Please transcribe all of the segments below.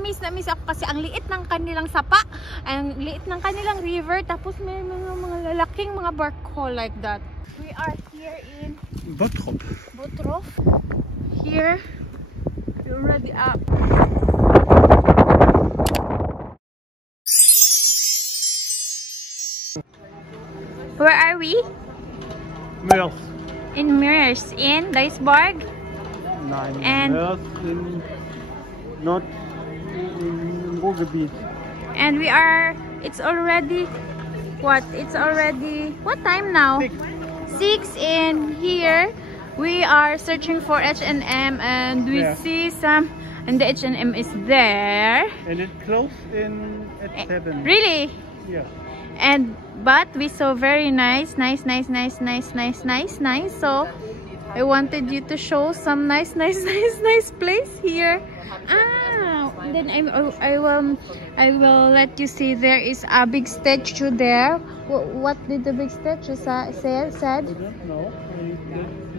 Miss ako kasi ang liit ng kanilang sapa, ang liit ng kanilang river, tapos may mga lalaking mga barko like that. We are here in Bottrop. Bottrop. Here, we're already up. Where are we? Mörs. In Mörs, in Duisburg. Nein, And Mörs in im Ruhrgebiet. And we are, it's already, what? It's already, what time now? 6 in here. We are searching for H&M and we see some, and the H&M is there. And it closed at 7. Really? Yeah. And, but we saw very nice. So, I wanted you to show some nice place here. Then I will let you see there is a big statue there. What did the big statue said? I don't know.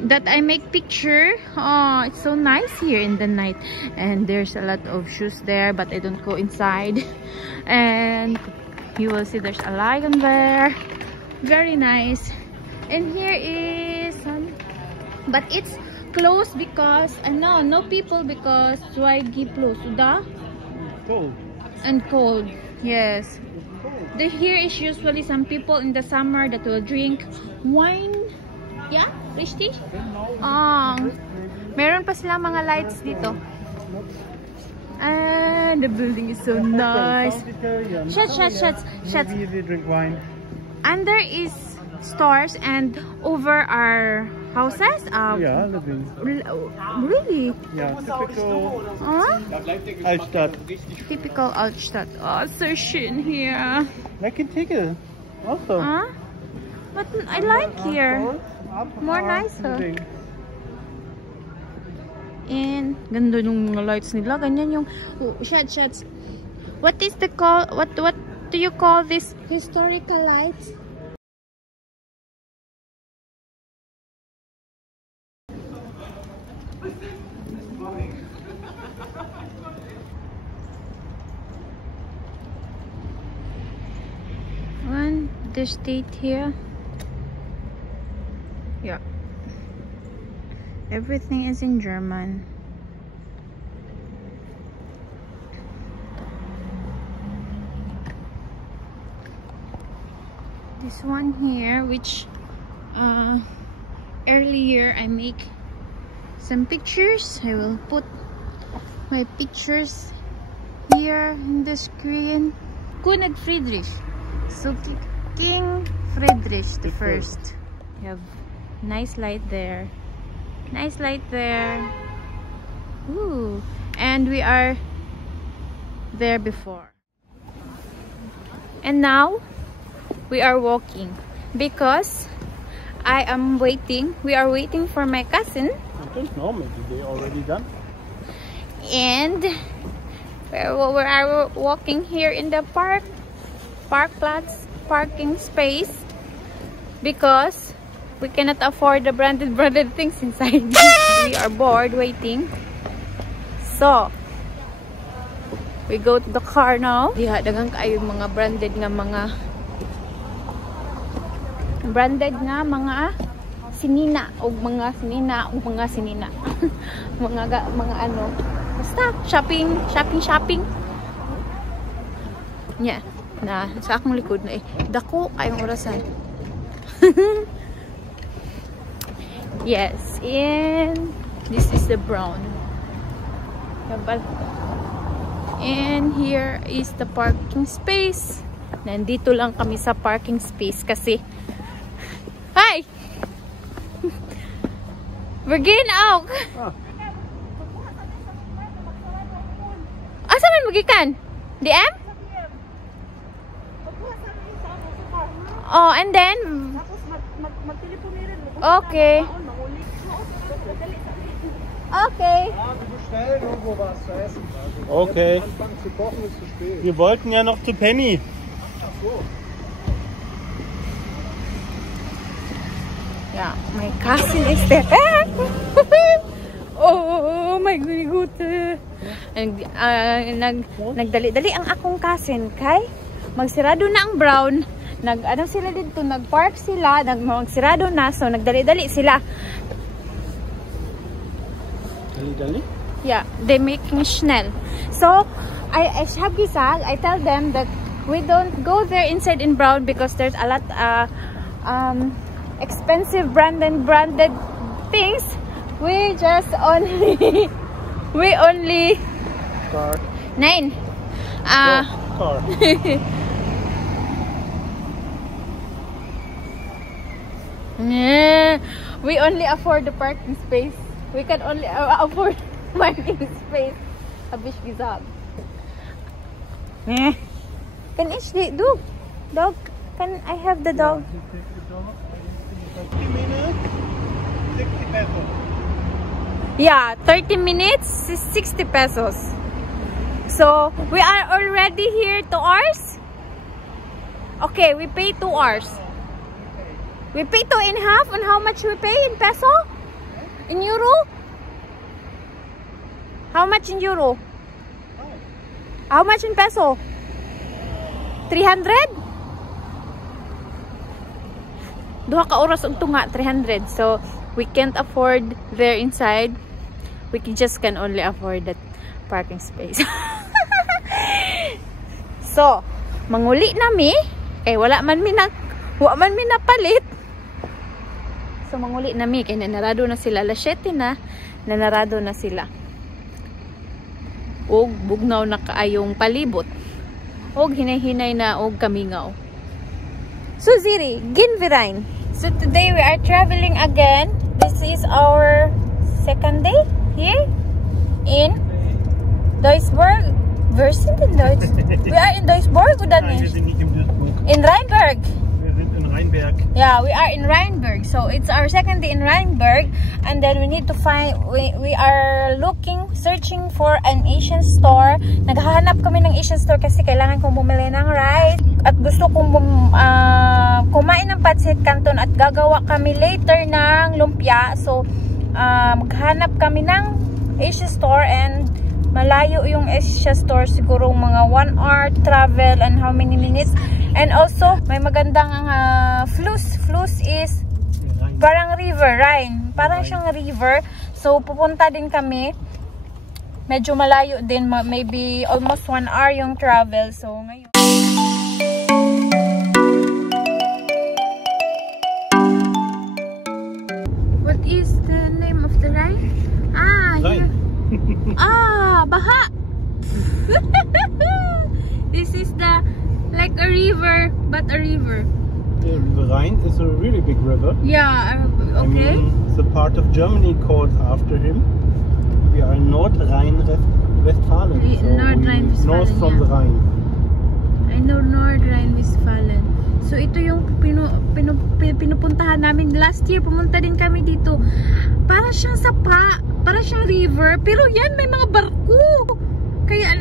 That I make picture. Oh, it's so nice here in the night. And there's a lot of shoes there, but I don't go inside. And you will see there's a lion there. Very nice. And here is but it's closed because no people because why give closed? Cold. And cold. Yes. Cold. Here is usually some people in the summer that will drink wine. Yeah, richtig? Meron pa sila mga lights dito. And the building is so nice. Shut. Maybe they drink wine. And there is stores and over our houses. Yeah, living. Really? Yeah, typical Huh? Altstadt. Typical Altstadt. Oh, so schön here. Like in Tegel. Also. But I like here. More nicer. Living. And ganda yung mga lights nila. Ganyan yung shots. What is the call? What do you call this historical lights? One, the state here. Yeah. Everything is in German. This one here, which earlier I make some pictures. I will put my pictures here in the screen. König Friedrich. So King Friedrich the First. You have nice light there. Nice light there. Ooh. And we are there before. And now we are walking because I am waiting. We are waiting for my cousin. I don't know, maybe they already done. And we are walking here in the parking space because we cannot afford the branded things inside. We are bored waiting. So we go to the car now. Diha daghang kaayo mga branded nga mga sinina o mga sinina. mga ano. Basta shopping. Yeah. Na sa akong likod na dako kayong orasan. Yes, and this is the brown. And here is the parking space. Nandito lang kami sa parking space kasi hi! We're getting out. Asa man magikan? DM? Oh, and then okay. Okay. Okay. Wir wollten ja noch zu Penny. Yeah, my cousin is there. Oh my god. Nagdali-dali ang akong cousin kay magsirado na ang Brown. Ano sila dito, nagpark sila, magsirado na, so nagdali-dali sila. Dali-dali? Yeah, they making schnell. So, I have gisag, I tell them that we don't go there inside in Brown because there's a lot expensive branded things. We just only Car. 9. Car. We only afford the parking space. We can only afford parking space. Abish gizag. Can HD do? Dog? Can I have the dog? 30 minutes, 60 pesos. Yeah, 30 minutes, 60 pesos. So, we are already here 2 hours? Okay, we pay 2 hours. We pay 2.5, and how much we pay in peso? In euro? How much in euro? How much in peso? 300? Duha ka oras og tunga, 300. So, we can't afford there inside. We just can only afford that parking space. So, manguli nami. Wala man mi napalit. So, manguli nami. Kaya nanarado na sila. Alas 7 na. Nanarado na sila. Og bugnaw na kaayong palibot. Og hinay-hinay na og kamingaw. So, Ziri, ginvirain. So, today we are traveling again. This is our second day here in Duisburg. Wir sind in Duisburg. We are in Duisburg oder Nein, wir nicht? sind nicht in Duisburg. In Rheinberg. Wir sind in Rheinberg. Yeah, we are in Rheinberg. So it's our second day in Rheinberg, and then we need to find. We are searching for an Asian store. Naghahanap kami ng Asian store kasi kailangan kong bumili ng rice at gusto kong kumain ng pancit canton at gagawa kami later ng lumpia. So maghanap kami ng Asian store, and malayo yung Asia store, siguro mga 1 hour travel and how many minutes. And also, may magandang Fluss. Fluss is parang river, Rhine. Parang siyang river. So, pupunta din kami. Medyo malayo din, maybe almost 1 hour yung travel. So, ngayon. What is the name of the Rhine? Here. Baha. This is like a river, but a river. The Rhine is a really big river. Yeah, okay. I mean, it's a part of Germany called after him. We are in North Rhine-Westfalen. North from the Rhine. I know North Rhine-Westfalen. So ito yung pinupuntahan namin. Last year pumunta din kami dito. Para siyang sapa, para siyang river, pero yan may mga barko. Kaya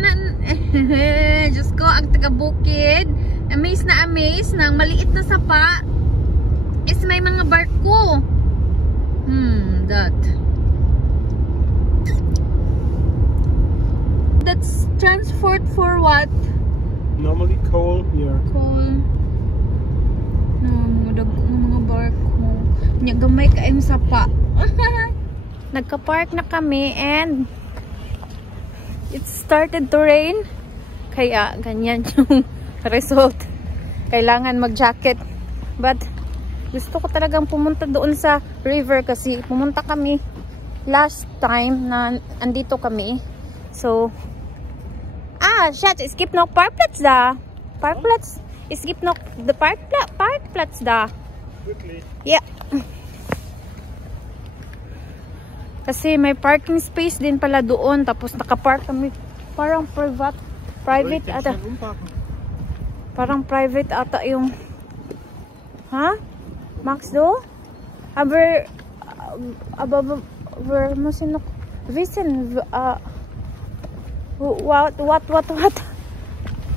Diyos ko, ang taga-bukid, amaze na ang maliit na sapa is may mga barko. That's transport for what? Normally coal here. Coal. Mga barko. Gamay kaayong sapa. Nagka-park na kami and it started to rain. Kaya ganyan yung result. Kailangan mag-jacket. But gusto ko talagang pumunta doon sa river kasi pumunta kami last time na andito kami. So, schatz, es gibt noch Parkplatz da. Parkplatz? Es gibt noch the Parkplatz da. Wirklich? Yeah. Kasi may parking space din pala doon. Tapos nakapark kami. Parang private ata. Parang private ata yung... Ha? Max do? Aber muss ich noch wissen, what?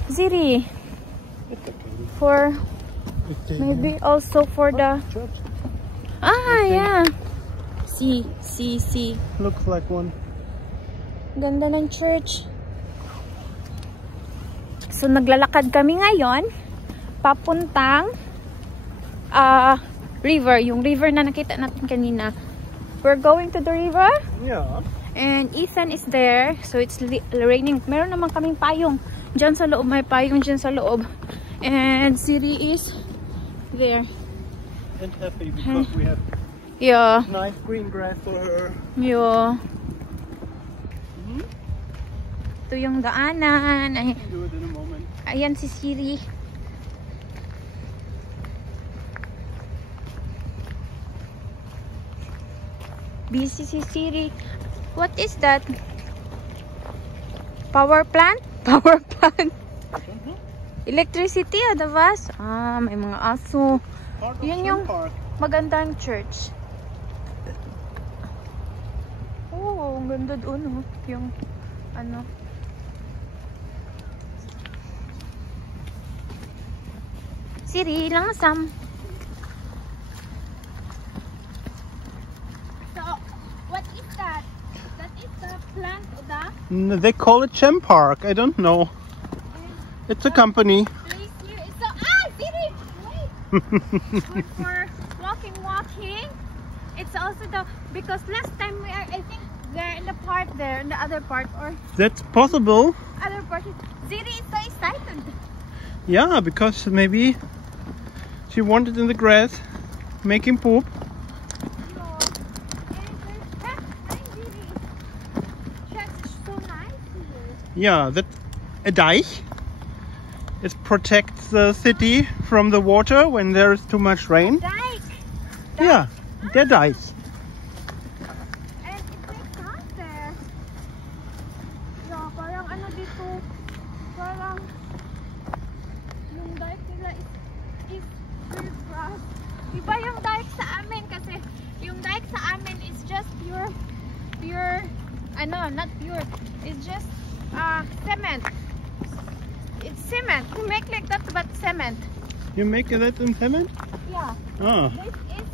Ziri. For maybe also for the... yeah. See. Looks like one. Ganda ng church. So, naglalakad kami ngayon papuntang river. Yung river na nakita natin kanina. We're going to the river. Yeah. And Ethan is there. So, it's raining. Meron naman kaming payong. Diyan sa loob. May payong dyan sa loob. And Siri is there. And happy because we have nice green grass for her. Yeah. Ito yung daanan. Ay, Do it in a moment. ayan si Siri. Busy si Siri. What is that? Power plant? Power plant. Electricity, adavas? Ah, may mga aso. Yan yung magandang church. Oh, ang ganda doon, oh. Yung ano. Siri, langsam. So, what is that? That is the plant, They call it Gem Park. I don't know. It's a company. Place here is so Siri, wait. Good for walking. It's also because last time I think they're in the part there, in the other part, or That's possible. other part. Siri is so excited. Yeah, because maybe she wanted in the grass, making poop. Yeah, that's a dike. It protects the city from the water when there is too much rain. Dike. Yeah, the dike. And it makes sense there. Yeah, parang ano dito, parang yung dike nila is pure grass. Iba yung dike sa amin kasi yung dike sa amin is just pure, not pure. It's just cement. It's cement. You make like that, but cement. You make that in cement? Yeah. Ah, This is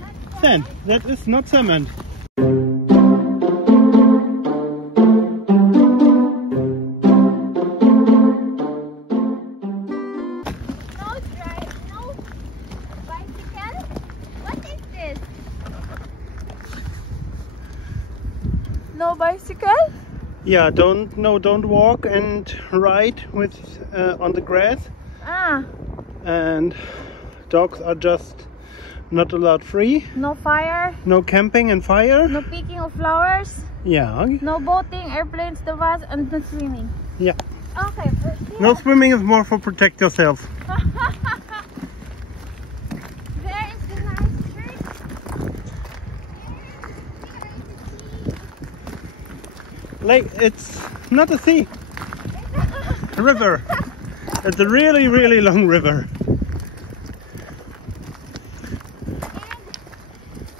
not sand. That is not cement. No bicycle. What is this? No bicycle? Yeah, don't walk and ride with on the grass. Ah, And dogs are just not allowed free. no fire, No camping and fire. no picking of flowers, Yeah, no boating, airplanes, the bus, and no swimming. yeah. Okay, but here, No swimming is more for protect yourself. there is the nice church. Lake, it's not a sea. A river. It's a really, really long river.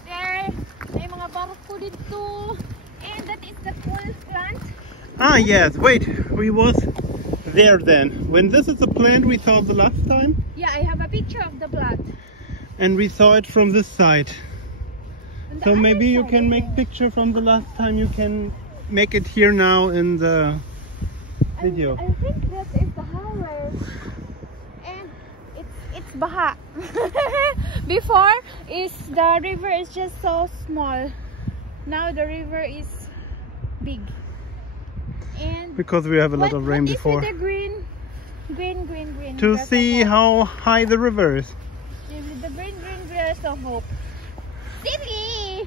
There, may mga barko dito. And that is the cool plant. Ah, yes. Wait, we was there then. When this is the plant we saw the last time, Yeah, I have a picture of the plant. and we saw it from this side. On the So other maybe you side, can I make think. picture from the last time. You can make it here now in the video. I think that is the highway. And it's baha. Before is the river is just so small. Now the river is big. And Because we have a lot of rain what is before. with the green. To grass see of hope. how high the river is. The green grass of hope. Silly!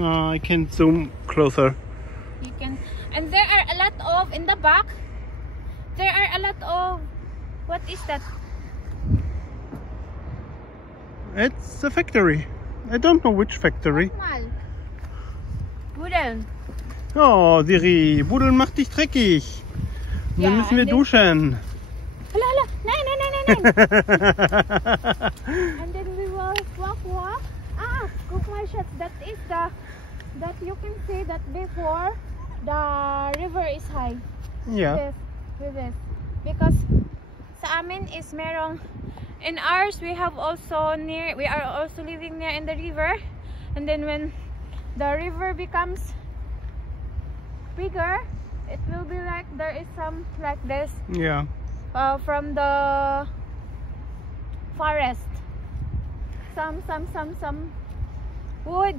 I can zoom closer. You can, and there are a lot of in the back. There are a lot of, what is that? It's a factory. I don't know which factory. Mal. Wooden. Oh, Siri, Buddeln macht dich dreckig. Ja, Dann müssen wir and duschen. Hala. Nein. And then we will walk. Cook my shots. That is that you can see that before the river is high. Yeah. With this. Because sa amin is merong, in ours we are also living near in the river, and then when the river becomes bigger, it will be like there is some like this. Yeah. From the forest. Some wood.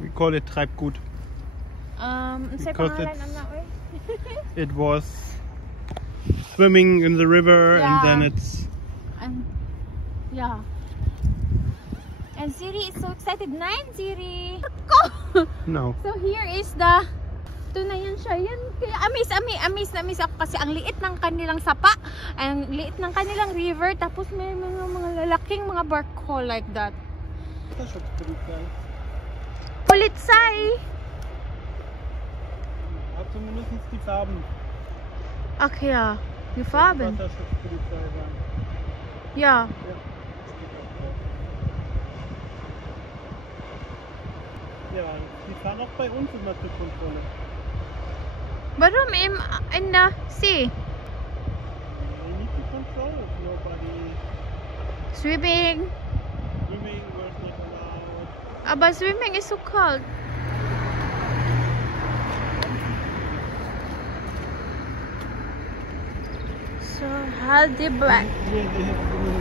We call it Treibgut. Because it was swimming in the river, yeah. and then it's... yeah. And Siri is so excited. 9, Siri! No. So here is the... Ito na yan siya. Yan. Kaya amis ako kasi ang liit ng kanilang sapa. Ang liit ng kanilang river. Tapos may mga lalaking mga bark hole like that. Polizei! Hat zumindest die Farben. Ach ja, die Farben. Wasserschutzpolizei sein. Ja. Ja, die fahren auch bei uns immer zur Kontrolle. Warum in the sea? They need to control if nobody Swimming. swimming was not allowed. Aber swimming is so cold. So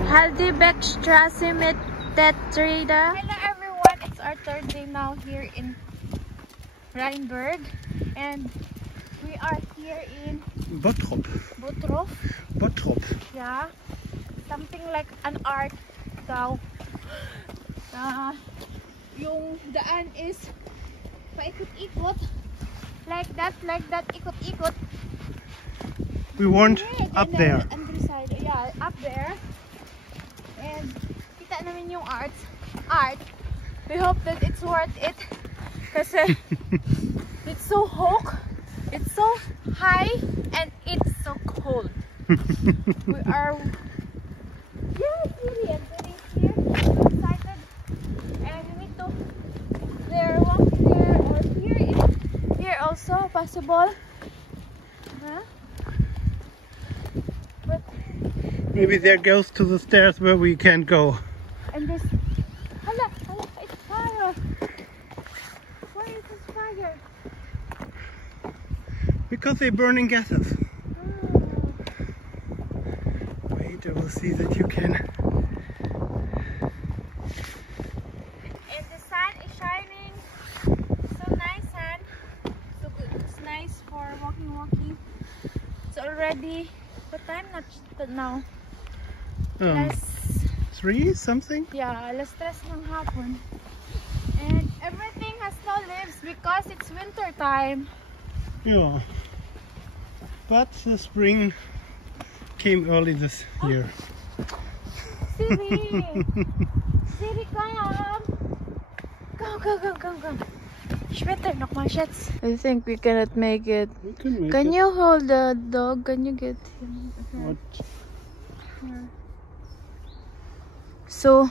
Heidelbergstraße mit Tetrida. Hello everyone, it's our third day now here in Rheinberg, and we are here in Bottrop. Bottrop. Yeah, something like an art daw. Yung daan is paikot-ikot, like that, ikot-ikot. We weren't up there. Other side, yeah, up there. And kita namin yung art. We hope that it's worth it. Kasi it's so high, and it's so cold. We are really here. So excited. And we need to walk there, or here also possible. Huh? Maybe there goes to the stairs where we can't go. And this, hala, it's fire. Why is this fire? Because they're burning gases. Wait, I will see that you can. And the sun is shining. So nice sun. So good. It's nice for walking. It's already, what time? Not now. Alas 3 something? Yeah, alas 3 ng hapon. And everything has no leaves because it's winter time. Yeah. But the spring came early this year. Siri! Siri, come! Come. Schwitter, noch mal Schatz. I think we cannot make it. We can make Can it. you hold the dog? Can you get him? What? So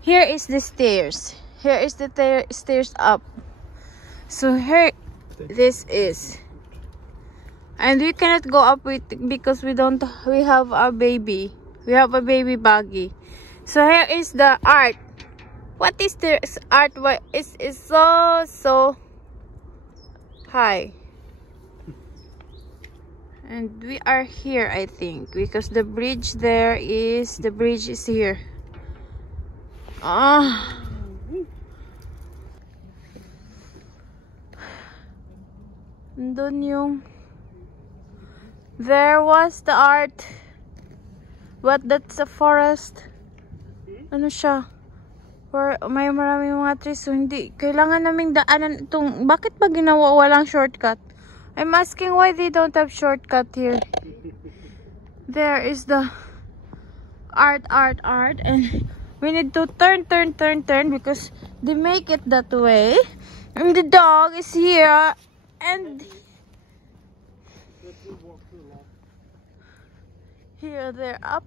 here is the stairs. Here is the stairs up. So here this is, and we cannot go up with because we have a baby. We have a baby buggy. So here is the art. What is the art? What is so high? And we are here, I think, because the bridge is here. Doon yung there was the art, but that's a forest. Ano siya? Or may maraming mga trees, so hindi kailangan naming daanan itong. Bakit ba ginawa walang shortcut? I'm asking why they don't have shortcut here. There is the art, and we need to turn because they make it that way. And the dog is here, and here they're up.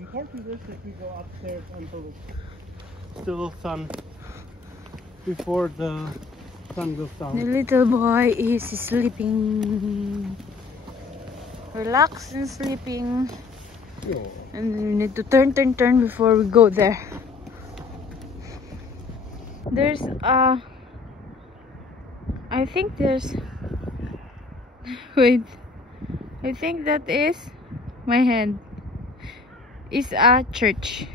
Important is that we go upstairs until it's still sun before the sun goes down. The little boy is sleeping. Relax and sleeping. Yeah. And we need to turn before we go there. There's I think there's wait, I think that is my hand is a church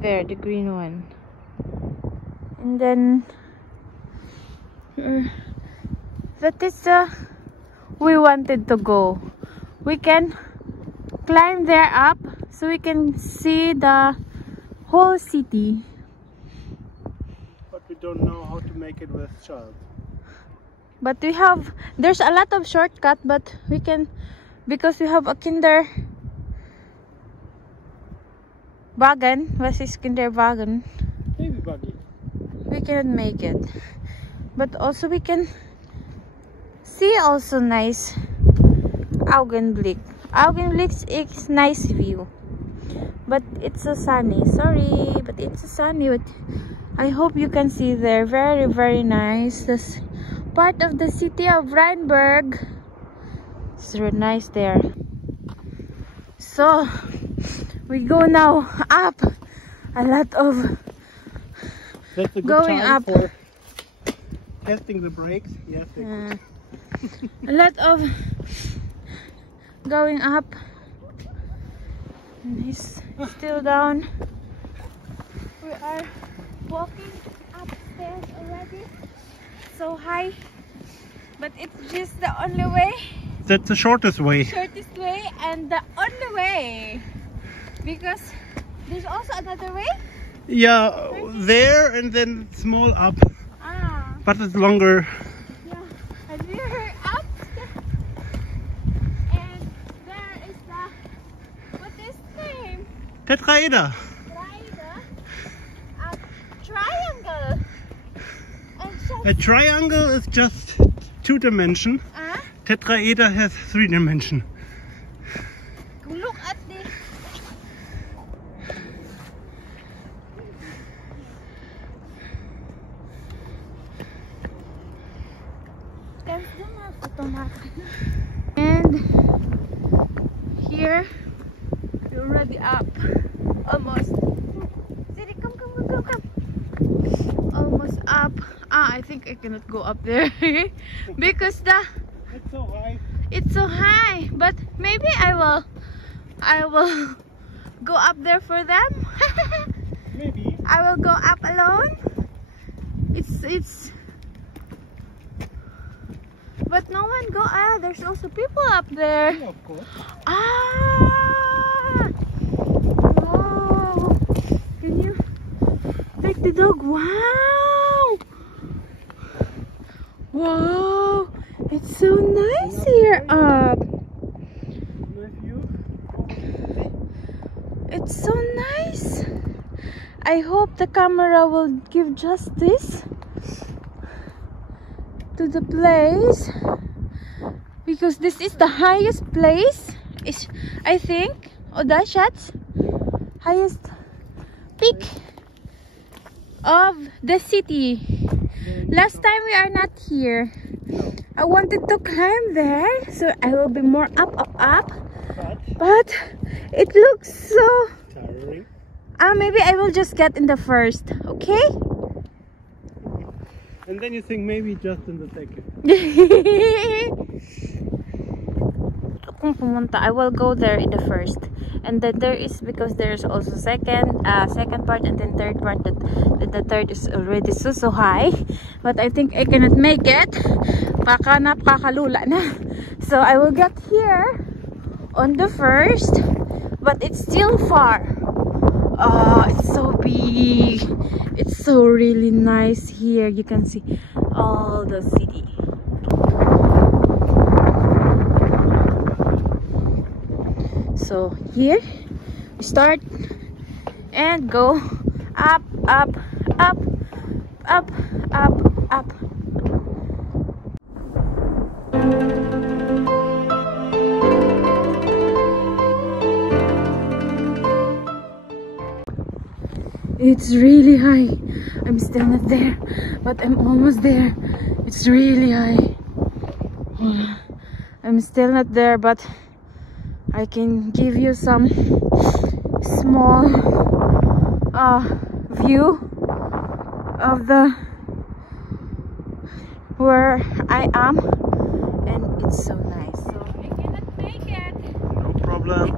there, the green one. And then that is we wanted to go. We can climb there up so we can see the whole city. But we don't know how to make it with child. But we have, there's a lot of shortcut, but we can, because we have a kinderwagen. What is kinderwagen? Baby buggy. We can make it. But also we can see also nice Augenblick. Augenblick is nice view. But it's so sunny. Sorry, but it's so sunny. But I hope you can see there. Very, very nice. This part of the city of Rheinberg. It's really nice there. So we go now up. A lot of That's a good going time up. For testing the brakes. Yes. A lot of going up. And he's still down. We are walking upstairs already. So high, but it's just the only way. That's the shortest way. Shortest way and the only way. Because there's also another way. Yeah, there and then small up. Ah. But it's longer. Yeah. And we're up. And there is the, what is the name? Tetraeder. A triangle. A triangle is just 2 dimension. Tetraeder has 3 dimension. Look at this. And here you're already up. Almost. Siri, come. Almost up. I think I cannot go up there because It's so high. it's so high. But maybe I will go up there for them. Maybe. I will go up alone. It's but no one go. There's also people up there. Yeah, of course. Wow. Can you take the dog? Wow. It's so nice here up. Nice view. It's so nice. I hope the camera will give justice to the place, because this is the highest place. I think Odashat's highest peak of the city. Last time we are not here. I wanted to climb there, so I will be more up. But it looks so Tiring. maybe I will just get in the first, okay? And then you think maybe just in the second. Kung pumunta, I will go there in the first. And then there is, because there's also second part and then third part, that the third is already so high. But I think I cannot make it. Baka napakalula na. So I will get here on the first, but it's still far. It's so big. It's so really nice here. You can see all the city. So here we start and go up. It's really high. I'm still not there, but I'm almost there. It's really high. I'm still not there, but I can give you some small view of the where I am, and it's so nice. So I cannot make it. No problem.